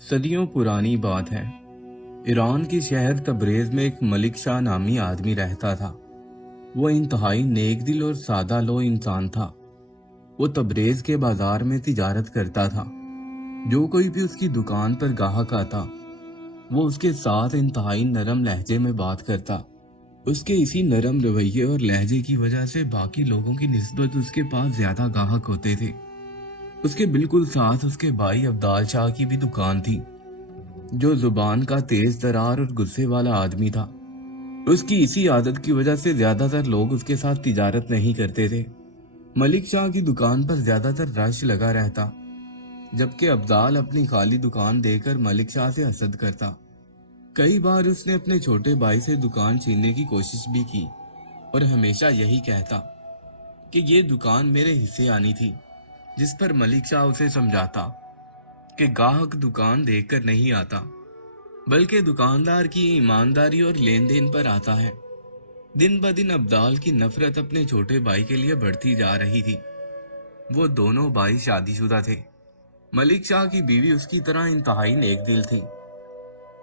सदियों पुरानी बात है। ईरान के शहर तबरेज में एक मलिक शाह नामी आदमी रहता था। वो इंतहाई नेकदिल और सादा लो इंसान था। वो तबरेज के बाजार में तिजारत करता था। जो कोई भी उसकी दुकान पर गाहक आता, वो उसके साथ इंतहाई नरम लहजे में बात करता। उसके इसी नरम रवैये और लहजे की वजह से बाकी लोगों की निस्बत उसके पास ज्यादा गाहक होते थे। उसके बिल्कुल साथ उसके भाई अब्दाल शाह की भी दुकान थी, जो जुबान का तेज तरार और गुस्से वाला आदमी था। उसकी इसी आदत की वजह से ज्यादातर लोग उसके साथ तिजारत नहीं करते थे। मलिक शाह की दुकान पर ज्यादातर रश लगा रहता, जबकि अब्दाल अपनी खाली दुकान देकर मलिक शाह से हसद करता। कई बार उसने अपने छोटे भाई से दुकान छीनने की कोशिश भी की और हमेशा यही कहता कि ये दुकान मेरे हिस्से आनी थी, जिस पर मलिक शाह उसे समझाता कि गाहक दुकान देखकर नहीं आता, बल्कि दुकानदार की ईमानदारी और लेन देन पर आता है। दिन ब दिन अब्दाल की नफरत अपने छोटे भाई के लिए बढ़ती जा रही थी। वो दोनों भाई शादीशुदा थे। मलिक शाह की बीवी उसकी तरह इंतहाई नेकदिल थी,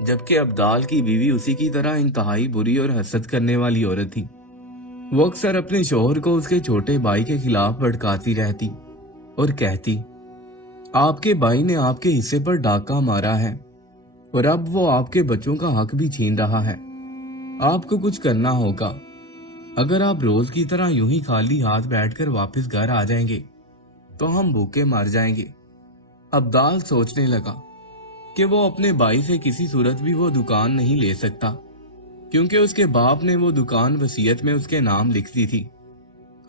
जबकि अब्दाल की बीवी उसी की तरह इंतहाई बुरी और हसद करने वाली औरत थी। वो अक्सर अपने शौहर को उसके छोटे भाई के खिलाफ भड़काती रहती और कहती, आपके भाई ने आपके हिस्से पर डाका मारा है और अब वो आपके बच्चों का हक भी छीन रहा है। आपको कुछ करना होगा। अगर आप रोज की तरह यूं ही खाली हाथ बैठकर वापस घर आ जाएंगे तो हम भूखे मर जाएंगे। अब्दाल सोचने लगा कि वो अपने भाई से किसी सूरत भी वो दुकान नहीं ले सकता, क्योंकि उसके बाप ने वो दुकान वसीयत में उसके नाम लिख दी थी।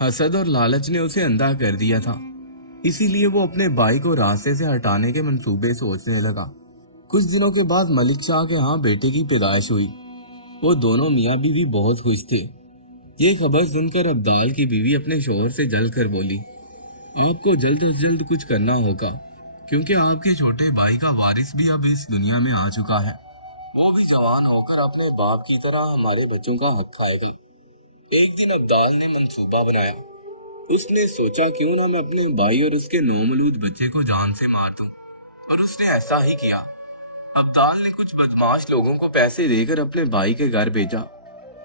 हसद और लालच ने उसे अंधा कर दिया था, इसीलिए वो अपने भाई को रास्ते से हटाने के मंसूबे सोचने लगा। कुछ दिनों के बाद मलिक शाह के यहाँ बेटे की पैदाइश हुई। वो दोनों मियाँ बीवी बहुत खुश थे। ये खबर सुनकर अब्दाल की बीवी अपने शौहर से जल कर बोली, आपको जल्द अज जल्द कुछ करना होगा, क्योंकि आपके छोटे भाई का वारिस भी अब इस दुनिया में आ चुका है। वो भी जवान होकर अपने बाप की तरह हमारे बच्चों का हक खाएगा। एक दिन अब्दाल ने मंसूबा बनाया। उसने सोचा, क्यों ना मैं अपने भाई और उसके नौमलूद बच्चे को जान से मार दूं, और उसने ऐसा ही किया। अब्दाल ने कुछ बदमाश लोगों को पैसे देकर अपने भाई के घर भेजा।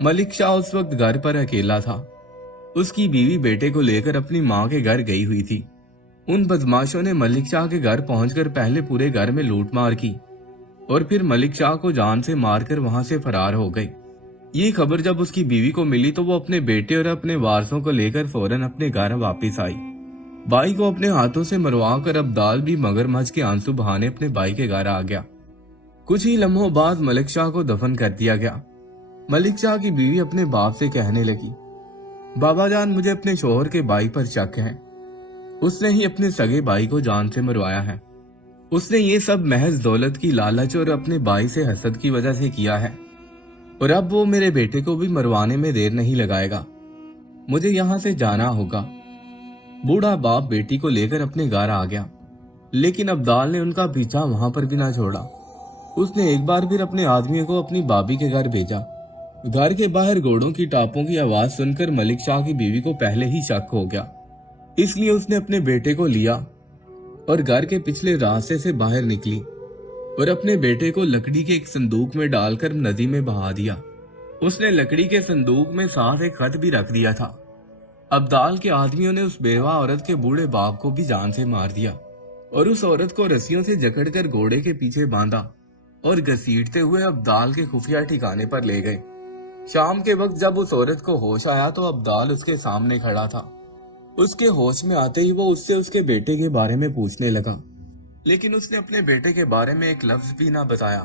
मलिक शाह उस वक्त घर पर अकेला था। उसकी बीवी बेटे को लेकर अपनी माँ के घर गई हुई थी। उन बदमाशों ने मलिक शाह के घर पहुंचकर पहले पूरे घर में लूटमार की और फिर मलिक शाह को जान से मारकर वहां से फरार हो गए। ये खबर जब उसकी बीवी को मिली तो वो अपने बेटे और अपने वारसों को लेकर फौरन अपने घर वापस आई। भाई को अपने हाथों से मरवा कर अब्दाल भी मगरमच्छ के आंसू बहाने अपने भाई के घर आ गया। कुछ ही लम्हों बाद मलिक शाह को दफन कर दिया गया। मलिक शाह की बीवी अपने बाप से कहने लगी, बाबा जान, मुझे अपने शौहर के भाई पर शक है। उसने ही अपने सगे भाई को जान से मरवाया है। उसने ये सब महज दौलत की लालच और अपने भाई से हसद की वजह से किया है, और अब वो मेरे बेटे को भी मरवाने में देर नहीं लगाएगा। मुझे यहाँ से जाना होगा। बूढ़ा बाप बेटी को लेकर अपने घर आ गया, लेकिन अब्दाल ने उनका पीछा वहां पर भी ना छोड़ा। उसने एक बार फिर अपने आदमियों को अपनी भाभी के घर भेजा। घर के बाहर घोड़ों की टापों की आवाज सुनकर मलिक शाह की बीवी को पहले ही शक हो गया, इसलिए उसने अपने बेटे को लिया और घर के पिछले रास्ते से बाहर निकली और अपने बेटे को लकड़ी के एक संदूक में डालकर नदी में बहा दिया। उसने लकड़ी के संदूक में साथ एक खत भी रख दिया था। अब्दाल के आदमियों ने उस बेवा औरत के बूढ़े बाप को भी जान से मार दिया और उस औरत को रस्सियों से जकड़कर घोड़े के पीछे बांधा और घसीटते हुए अब्दाल के खुफिया ठिकाने पर ले गए। शाम के वक्त जब उस औरत को होश आया तो अब्दाल उसके सामने खड़ा था। उसके होश में आते ही वो उससे उसके बेटे के बारे में पूछने लगा, लेकिन उसने अपने बेटे के बारे में एक लफ्ज भी ना बताया।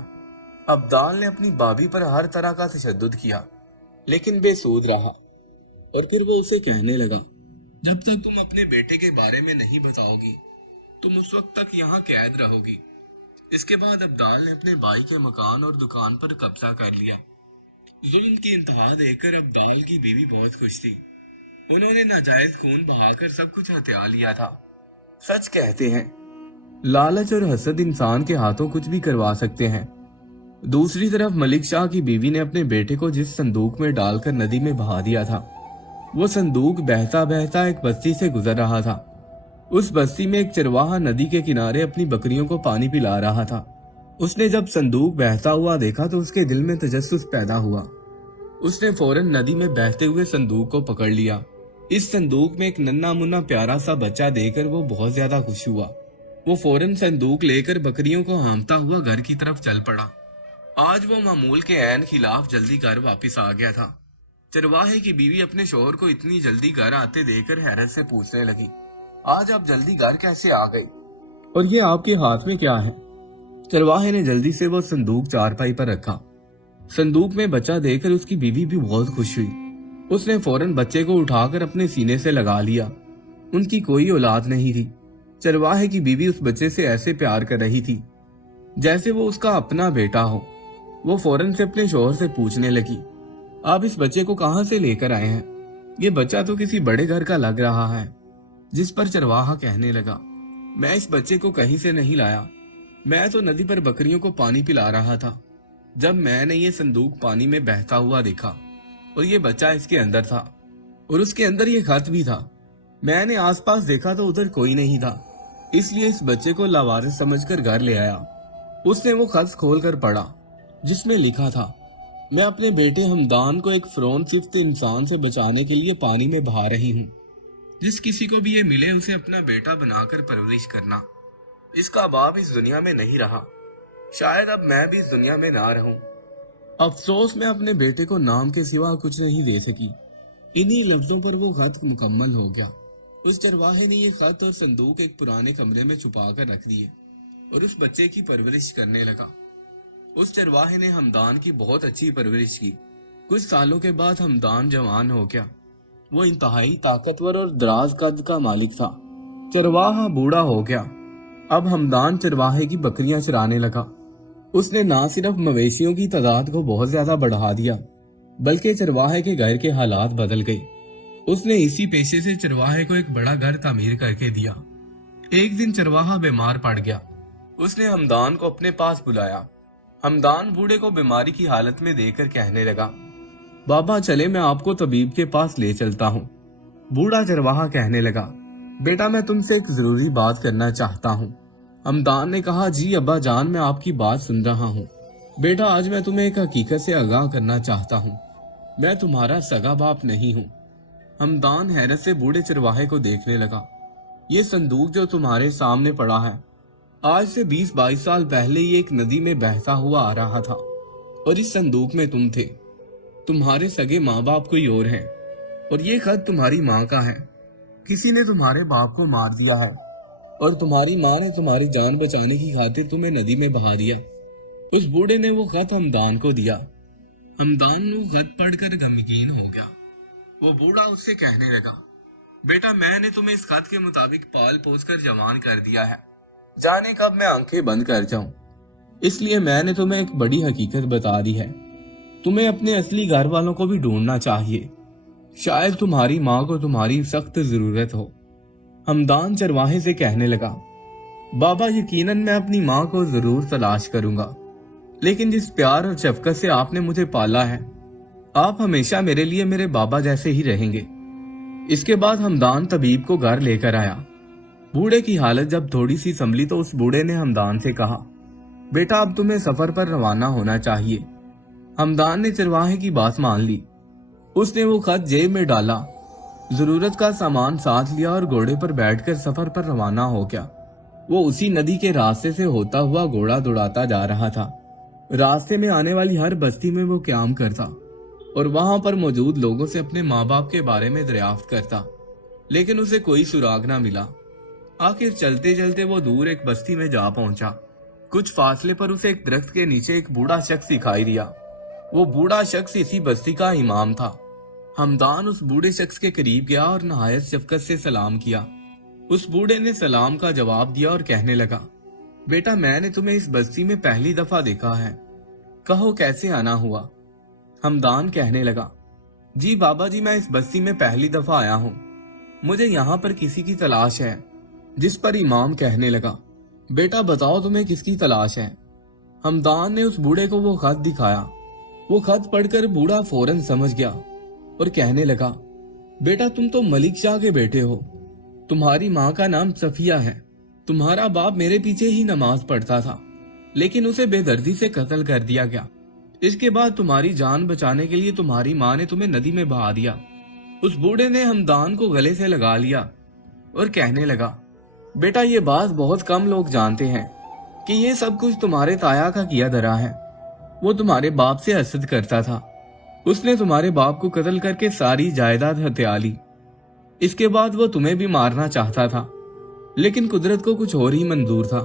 अब्दाल ने अपनी भाभी पर हर तरह का तशद्दुद किया, लेकिन बेसूद रहा, और फिर वो उसे कहने लगा, जब तक तुम अपने बेटे के बारे में नहीं बताओगी तुम उस वक्त तक यहाँ कैद रहोगी। इसके बाद अब्दाल ने अपने भाई के मकान और दुकान पर कब्जा कर लिया। जुल्म की इंतहा देखकर अब्दाल की बीवी बहुत खुश थी। उन्होंने नाजायज खून बहाकर सब कुछ हत्या लिया था। सच कहते हैं, लालच और हसद इंसान के हाथों कुछ भी करवा सकते हैं। दूसरी तरफ मलिक शाह की बीवी ने अपने बेटे को जिस संदूक में डालकर नदी में बहा दिया था, वो संदूक बहता बहता एक बस्ती से गुजर रहा था। उस बस्ती में एक चरवाहा नदी के किनारे अपनी बकरियों को पानी पिला रहा था। उसने जब संदूक बहता हुआ देखा तो उसके दिल में तजस्सुस पैदा हुआ। उसने फौरन नदी में बहते हुए संदूक को पकड़ लिया। इस संदूक में एक नन्हा मुन्ना प्यारा सा बच्चा देखकर वो बहुत ज्यादा खुश हुआ। वो फौरन संदूक लेकर बकरियों को हाँफता हुआ घर की तरफ चल पड़ा। आज वो मामूल के ऐन खिलाफ जल्दी घर वापस आ गया था। चरवाहे की बीवी अपने शोहर को इतनी जल्दी घर आते देखकर हैरत से पूछने लगी, आज आप जल्दी घर कैसे आ गए, और ये आपके हाथ में क्या है? चरवाहे ने जल्दी से वो संदूक चारपाई पर रखा। संदूक में बच्चा देखकर उसकी बीवी भी बहुत खुश हुई। उसने फौरन बच्चे को उठाकर अपने सीने से लगा लिया। उनकी कोई औलाद नहीं थी। चरवाहे की बीवी उस बच्चे से ऐसे प्यार कर रही थी जैसे वो उसका अपना बेटा हो। वो फौरन से अपने शौहर से पूछने लगी, आप इस बच्चे को कहां से लेकर आए हैं? ये बच्चा तो किसी बड़े घर का लग रहा है। जिस पर चरवाहा कहने लगा, मैं इस बच्चे को कहीं से नहीं लाया, मैं तो नदी पर बकरियों को पानी पिला रहा था। जब मैंने ये संदूक पानी में बहता हुआ देखा और ये बच्चा इसके अंदर था और उसके अंदर ये खत भी था, मैंने आसपास देखा तो उधर कोई नहीं था, इसलिए इस बच्चे को लावारिस समझकर घर ले आया। उसने वो खत खोलकर पढ़ा जिसमें लिखा था, मैं अपने बेटे हमदान को एक फिरौन सिफ्त इंसान से बचाने के लिए पानी में बहा रही हूँ। जिस किसी को भी ये मिले उसे अपना बेटा बनाकर परवरिश करना। इसका बाप इस दुनिया में नहीं रहा, शायद अब मैं भी इस दुनिया में ना रहूं। अफसोस मैं अपने बेटे को नाम के सिवा कुछ नहीं दे सकी। इन्हीं लफ्जों पर वो खत मुकम्मल हो गया। उस चरवाहे ने ये खत और संदूक एक पुराने कमरे में छुपा कर रख दिए और उस बच्चे की परवरिश करने लगा। उस चरवाहे ने हमदान की बहुत अच्छी परवरिश की। कुछ सालों के बाद हमदान जवान हो गया। वो इंतहाई ताकतवर और दराज कद का मालिक था। चरवाहा बूढ़ा हो गया। अब हमदान चरवाहे की बकरियां चराने लगा। उसने ना सिर्फ मवेशियों की तादाद को बहुत ज्यादा बढ़ा दिया, बल्कि चरवाहे के घर के हालात बदल गए। उसने इसी पेशे से चरवाहे को एक बड़ा घर तामीर करके दिया। एक दिन चरवाहा बीमार पड़ गया। उसने हमदान को अपने पास बुलाया। हमदान बूढ़े को बीमारी की हालत में देखकर कहने लगा, बाबा चले मैं आपको तबीब के पास ले चलता हूँ। बूढ़ा चरवाहा कहने लगा, बेटा मैं तुमसे एक जरूरी बात करना चाहता हूँ। हमदान ने कहा, जी अब्बा जान मैं आपकी बात सुन रहा हूँ। बेटा आज मैं तुम्हें एक हकीकत से आगाह करना चाहता हूँ, मैं तुम्हारा सगा बाप नहीं हूँ। हमदान हैरत से बूढ़े चरवाहे को देखने लगा। ये संदूक जो तुम्हारे सामने पड़ा है, आज से 20-22 साल पहले ये एक नदी में बहता हुआ आ रहा था और इस संदूक में तुम थे। तुम्हारे सगे माँ बाप कोई और हैं और ये खत तुम्हारी माँ का है। किसी ने तुम्हारे बाप को मार दिया है और तुम्हारी माँ ने तुम्हारी जान बचाने की खातिर तुम्हें नदी में बहा दिया। उस बूढ़े ने वो खत हमदान को दिया। हमदान वो खत पढ़कर गमगीन हो गया। वो बूढ़ा उससे कहने लगा, बेटा मैंने तुम्हें इस खत के मुताबिक पाल पोस कर जवान कर दिया है, जाने कब मैं आंखें बंद कर जाऊं। इसलिए मैंने तुम्हें एक बड़ी हकीकत बता दी है। तुम्हें अपने असली घर वालों को भी ढूंढना चाहिए। शायद तुम्हारी माँ को तुम्हारी सख्त जरूरत हो। हमदान चरवाहे से कहने लगा, बाबा यकीनन मैं अपनी माँ को जरूर तलाश करूंगा, लेकिन जिस प्यार और शफकत से आपने मुझे पाला है, आप हमेशा मेरे लिए मेरे बाबा जैसे ही रहेंगे। इसके बाद हमदान तबीब को घर लेकर आया। बूढ़े की हालत जब थोड़ी सी संभली तो उस बूढ़े ने हमदान से कहा, बेटा अब तुम्हें सफर पर रवाना होना चाहिए। हमदान ने चरवाहे की बात मान ली। उसने वो खत जेब में डाला, जरूरत का सामान साथ लिया और घोड़े पर बैठकर सफर पर रवाना हो गया। वो उसी नदी के रास्ते से होता हुआ घोड़ा दौड़ाता जा रहा था। रास्ते में आने वाली हर बस्ती में वो क्याम करता और वहां पर मौजूद लोगों से अपने माँ बाप के बारे में दरियाफ्त करता, लेकिन उसे कोई सुराग ना मिला। आखिर चलते चलते वो दूर एक बस्ती में जा पहुंचा। कुछ फासले पर उसे एक दरख्त के नीचे एक बूढ़ा शख्स दिखाई दिया। वो बूढ़ा शख्स इसी बस्ती का इमाम था। हमदान उस बूढ़े शख्स के करीब गया और नहायत शफकत से सलाम किया। उस बूढ़े ने सलाम का जवाब दिया और कहने लगा, बेटा मैंने तुम्हें इस बस्ती में पहली दफा देखा है, कहो कैसे आना हुआ। हमदान कहने लगा, जी बाबा जी मैं इस बस्ती में पहली दफा आया हूँ, मुझे यहाँ पर किसी की तलाश है। जिस पर इमाम कहने लगा, बेटा बताओ तुम्हें किसकी तलाश है। हमदान ने उस बूढ़े को वो खत दिखाया। वो खत पढ़कर बूढ़ा फौरन समझ गया और कहने लगा, बेटा तुम तो मलिक शाह के बेटे हो, तुम्हारी माँ का नाम सफिया है। तुम्हारा बाप मेरे पीछे ही नमाज पढ़ता था, लेकिन उसे बेदर्दी से कत्ल कर दिया गया। इसके बाद तुम्हारी जान बचाने के लिए तुम्हारी माँ ने तुम्हें नदी में बहा दिया। उस बूढ़े ने हमदान को गले से लगा लिया और कहने लगा, बेटा ये बात बहुत कम लोग जानते हैं कि ये सब कुछ तुम्हारे ताया का किया धरा है। वो तुम्हारे बाप से हसद करता था। उसने तुम्हारे बाप को कत्ल करके सारी जायदाद हथिया ली। इसके बाद वो तुम्हें भी मारना चाहता था, लेकिन कुदरत को कुछ और ही मंजूर था।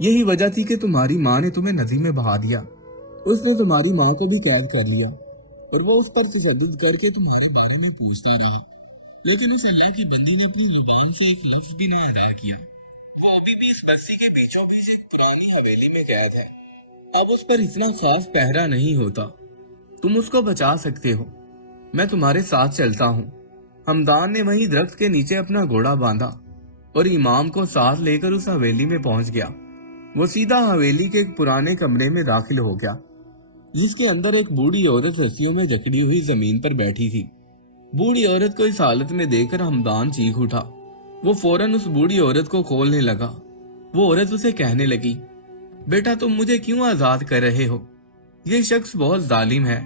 यही वजह थी कि तुम्हारी माँ ने तुम्हें नदी में बहा दिया। उसने तुम्हारी माँ को भी कैद कर लिया और वो उस पर तशद्दुद करके तुम्हारे बारे में पूछता रहा, लेकिन उस अल्लाह की बंदी ने अपनी जुबान से एक लफ्ज भी ना अदा किया। वो अभी भी इस बस्ती के बीचों बीच एक पुरानी हवेली में कैद है। अब उस पर इतना खास पहरा नहीं होता। तुम उसको बचा सकते हो, मैं तुम्हारे साथ चलता हूँ। हमदान ने वहीं दरख्त के नीचे अपना घोड़ा बांधा और इमाम को साथ लेकर उस हवेली में पहुंच गया। वो सीधा हवेली के एक पुराने कमरे में दाखिल हो गया, जिसके अंदर एक बूढ़ी औरत रस्सियों में जकड़ी हुई जमीन पर बैठी थी। बूढ़ी औरत को इस हालत में देखकर हमदान चीख उठा। वो फौरन उस बूढ़ी औरत को खोलने लगा। वो औरत उसे कहने लगी, बेटा तुम मुझे क्यों आजाद कर रहे हो? ये शख्स बहुत जालिम है,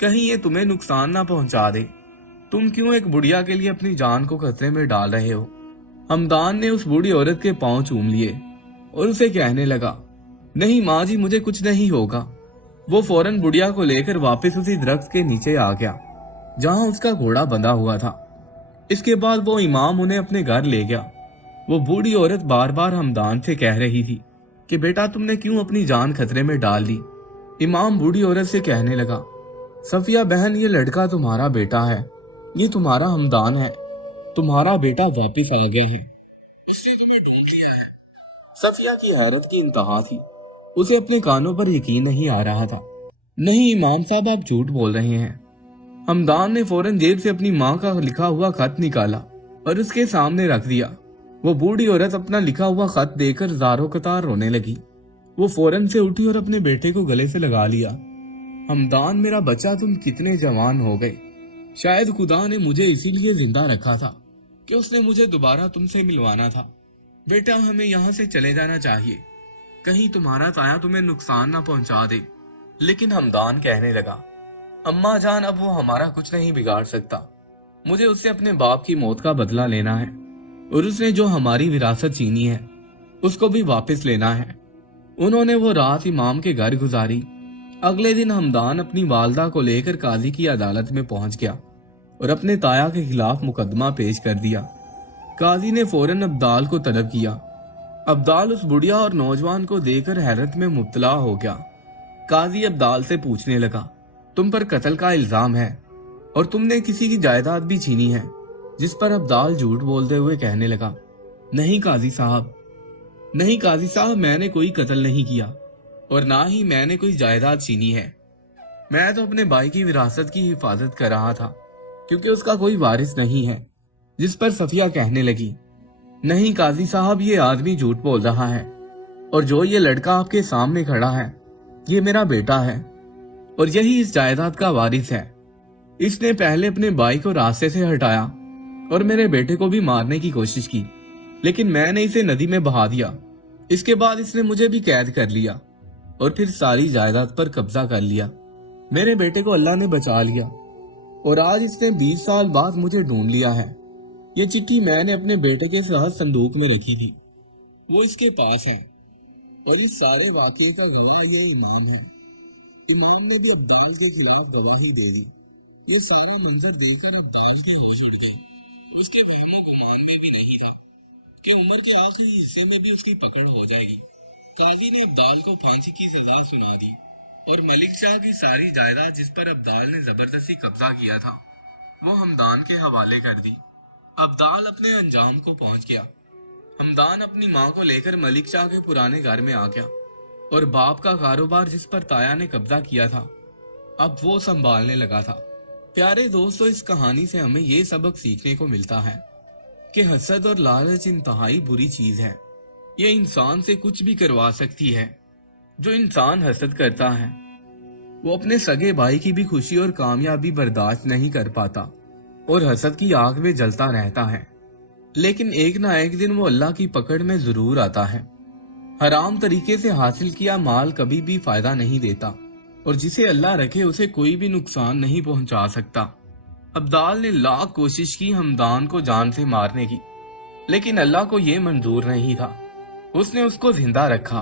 कहीं ये तुम्हें नुकसान ना पहुंचा दे। तुम क्यों एक बुढ़िया के लिए अपनी जान को खतरे में डाल रहे हो? हमदान ने उस बूढ़ी औरत के पांव चूम लिए और उसे कहने लगा, नहीं माँ जी, मुझे कुछ नहीं होगा। वो फौरन बुढ़िया को लेकर वापस उसी दरख्त के नीचे आ गया जहां उसका घोड़ा बंधा हुआ था। इसके बाद वो इमाम उन्हें अपने घर ले गया। वो बूढ़ी औरत बार बार हमदान से कह रही थी कि बेटा तुमने क्यों अपनी जान खतरे में डाल ली? इमाम बूढ़ी औरत से कहने लगा, सफिया बहन, ये लड़का तुम्हारा बेटा है, ये तुम्हारा हमदान है। तुम्हारा बेटा वापस आ गया है, उसने तुम्हें ढूंढ लिया है। सफिया की हैरत की इंतहा थी। उसे अपने कानों पर यकीन नहीं आ रहा था। नहीं इमाम साहब, आप झूठ बोल रहे हैं। हमदान ने फौरन जेब से अपनी माँ का लिखा हुआ खत निकाला और उसके सामने रख दिया। वो बूढ़ी औरत अपना लिखा हुआ खत देकर ज़ारो कतार रोने लगी। वो फौरन से उठी और अपने बेटे को गले से लगा लिया। हमदान मेरा बच्चा, तुम कितने जवान हो गए। शायद खुदा ने मुझे इसीलिए जिंदा रखा था कि उसने मुझे दोबारा तुमसे मिलवाना था। बेटा हमें यहाँ से चले जाना चाहिए, कहीं तुम्हारा ताया तुम्हें नुकसान ना पहुंचा दे। लेकिन हमदान कहने लगा, अम्मा जान, अब वो हमारा कुछ नहीं बिगाड़ सकता। मुझे उससे अपने बाप की मौत का बदला लेना है और उसने जो हमारी विरासत छीनी है उसको भी वापस लेना है। उन्होंने वो रात इमाम के घर गुजारी। अगले दिन हमदान अपनी वालदा को लेकर काजी की अदालत में पहुंच गया और अपने ताया के खिलाफ मुकदमा पेश कर दिया। काजी ने फौरन अब्दाल को तलब किया। अब्दाल उस बुढ़िया और नौजवान को देखकर हैरत में मुब्तला हो गया। काजी अब्दाल से पूछने लगा, तुम पर कत्ल का इल्जाम है और तुमने किसी की जायदाद भी छीनी है? जिस पर अब्दाल झूठ बोलते हुए कहने लगा, नहीं काजी साहब, नहीं काजी साहब, मैंने कोई कत्ल नहीं किया और ना ही मैंने कोई जायदाद छीनी है। मैं तो अपने भाई की विरासत की हिफाजत कर रहा था क्योंकि उसका कोई वारिस नहीं है। जिस पर सफिया कहने लगी, नहीं काजी साहब, ये आदमी झूठ बोल रहा है और जो ये लड़का आपके सामने खड़ा है ये मेरा बेटा है और यही इस जायदाद का वारिस है। इसने पहले अपने भाई को रास्ते से हटाया और मेरे बेटे को भी मारने की कोशिश की, लेकिन मैंने इसे नदी में बहा दिया। इसके बाद इसने मुझे भी कैद कर लिया और फिर सारी जायदाद पर कब्जा कर लिया। मेरे बेटे को अल्लाह ने बचा लिया और आज इसने 20 साल बाद मुझे ढूंढ लिया है। ये चिट्ठी मैंने अपने बेटे के साथ संदूक में रखी थी, वो इसके पास है और इस सारे वाकये का गवाह ये इमाम है। इमाम ने भी अब्दाल के खिलाफ गवाही दे दी। ये सारा मंजर देखकर अब्दाल के होश उड़ गए। उसके वहमो गुमान में भी नहीं था कि उम्र के आखिरी हिस्से में भी उसकी पकड़ हो जाएगी। काजी ने अब्दाल को फांसी की सजा सुना दी और मलिक शाह की सारी जायदाद जिस पर अब्दाल ने जबरदस्ती कब्जा किया था वो हमदान के हवाले कर दी। अब्दाल अपने अंजाम को पहुंच गया। हमदान अपनी माँ को लेकर मलिक शाह के पुराने घर में आ गया और बाप का कारोबार जिस पर ताया ने कब्जा किया था अब वो संभालने लगा था। प्यारे दोस्तों, इस कहानी से हमें ये सबक सीखने को मिलता है कि हसद और लालच इंतहाई बुरी चीज है। ये इंसान से कुछ भी करवा सकती है। जो इंसान हसद करता है वो अपने सगे भाई की भी खुशी और कामयाबी बर्दाश्त नहीं कर पाता और हसद की आग में जलता रहता है, लेकिन एक ना एक दिन वो अल्लाह की पकड़ में जरूर आता है। हराम तरीके से हासिल किया माल कभी भी फायदा नहीं देता और जिसे अल्लाह रखे उसे कोई भी नुकसान नहीं पहुंचा सकता। अब्दाल ने लाख कोशिश की हमदान को जान से मारने की, लेकिन अल्लाह को यह मंजूर नहीं था। उसने उसको जिंदा रखा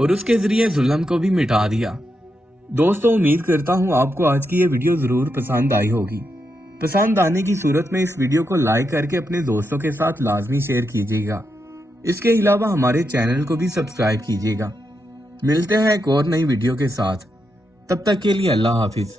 और उसके जरिए जुल्म को भी मिटा दिया। दोस्तों, उम्मीद करता हूँ आपको आज की ये वीडियो जरूर पसंद आई होगी। पसंद आने की सूरत में इस वीडियो को लाइक करके अपने दोस्तों के साथ लाजमी शेयर कीजिएगा। इसके अलावा हमारे चैनल को भी सब्सक्राइब कीजिएगा। मिलते हैं एक और नई वीडियो के साथ, तब तक के लिए अल्लाह हाफिज।